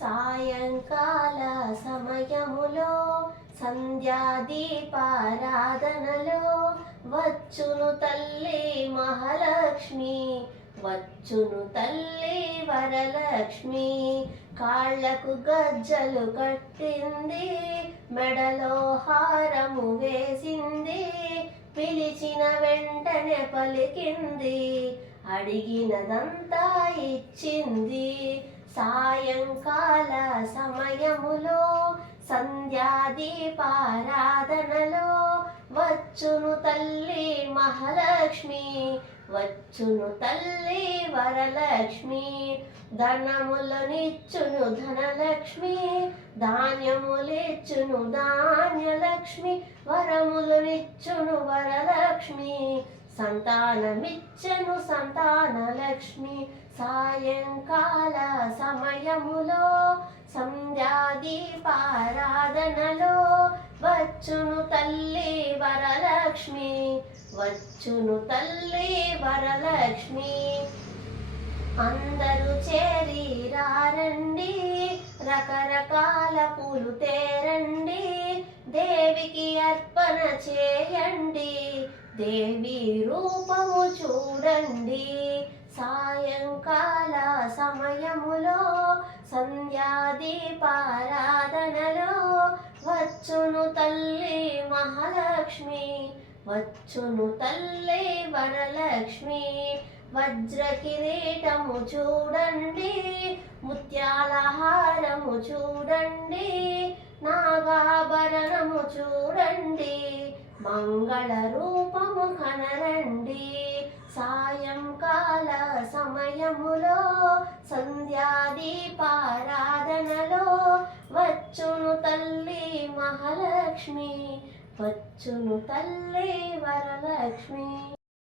సాయంకాల సమయములో సంధ్యాదీపారాధనలో వచ్చును తల్లి మహాలక్ష్మి వచ్చును తల్లి వరలక్ష్మి. కాళ్ళకు గజ్జలు కట్టింది మెడలో హారము వేసింది పిలిచిన వెంటనే పలికింది అడిగినదంతా ఇచ్చింది. సాయంకాల సమయములో సంధ్యాదీపారాధనలో వచ్చును తల్లి మహాలక్ష్మి వచ్చును తల్లి వరలక్ష్మి ధనములనిచ్చును ధనలక్ష్మి ధాన్యములిచ్చును ధాన్యలక్ష్మి వరములనిచ్చును వరలక్ష్మి సంతానమిచ్చను సంతానలక్ష్మి. సాయంకాల సమయములో సంధ్యాదీపారాధనలో వచ్చును తల్లి వరలక్ష్మి వచ్చును తల్లి వరలక్ష్మి. అందరూ చేరి రారండి రకరకాల పూలు తె చేయండి. దేవి రూపము చూడండి. సాయంకాల సమయములో సంధ్యాదీపారాధనలో వచ్చును తల్లి మహాలక్ష్మి వచ్చును తల్లి వరలక్ష్మి. వజ్ర కిరీటము చూడండి ముత్యాల హారము చూడండి నాగాభరణము చూడండి. మంగళ రూపము కనరండి సాయంకాల సమయములో సంధ్యాదీపారాధనలో వచ్చును తల్లి మహాలక్ష్మి వచ్చును తల్లి వరలక్ష్మి.